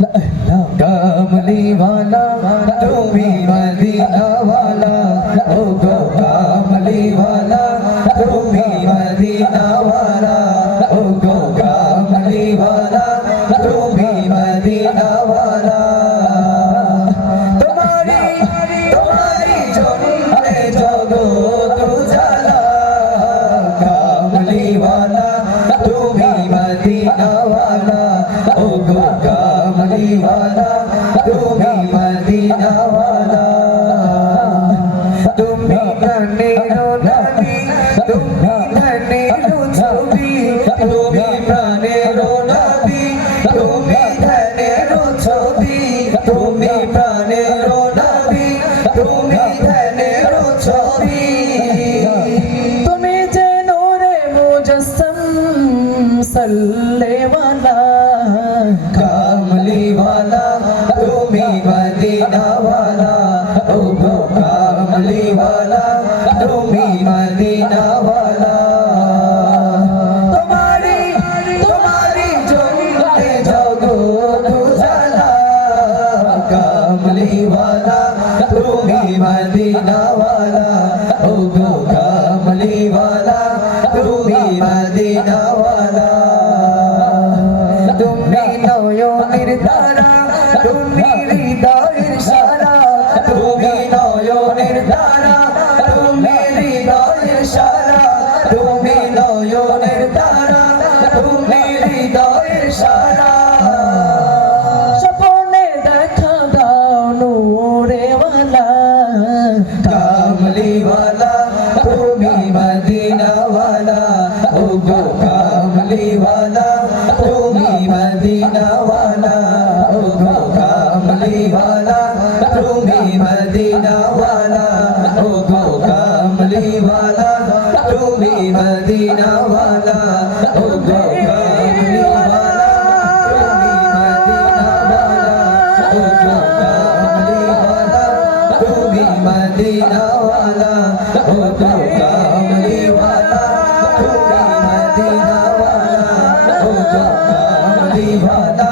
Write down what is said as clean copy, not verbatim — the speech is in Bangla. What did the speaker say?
কামলি ওয়ালা তুমি মদিনা ওয়ালা ও গো কামলি ওয়ালা তুমি মদিনা ওয়ালা ও গো কামলি ওয়ালা তুমি মদিনা ওয়ালা তোমারি তোমারি জন্মে জগৎ উজালা কামলি ওয়ালা তুমি মদিনা ওয়ালা ও গো কামলি ওয়ালা তুমি মদিনা ওয়ালা তুমি প্রাণের নবী তুমি ধনের ছবি তুমি প্রাণের নবী তুমি ধনের ছবি তুমি প্রাণের নবী তুমি ধনের ছবি তুমি যে নূরে মুজস্সম সল্লে ওয়ালা কামলি ওয়ালা তুমি মদিনা ওয়ালা ও গো কামলি ওয়ালা তুমি মদিনা ওয়ালা তোমারি তোমারি জন্মে জগৎ উজালা কামলি ওয়ালা তুমি মদিনা ওয়ালা ও গো কামলি ওয়ালা তুমি মদিনা ওয়ালা তুমি নয়নের তারা তুমি হৃদয়ের সারা তুমি নয়নের তারা তুমি হৃদয়ের সারা তুমি নয়নের তারা তুমি হৃদয়ের সারা স্বপ্নে দেখা দাও নূরে ওয়ালা কামলি ওয়ালা তুমি মদিনা ওয়ালা ও গো কামলি ওয়ালা তুমি মদিনা ওয়ালা ও গো কামলি ওয়ালা তুমি মদিনা ওয়ালা ও গো কামলি ওয়ালা তুমি মদিনা ওয়ালা ও গো কামলি ওয়ালা তুমি মদিনা ওয়ালা ও গো কামলি ওয়ালা তুমি মদিনা ওয়ালা ও গো কামলি ওয়ালা ও গো কামলি ওয়ালা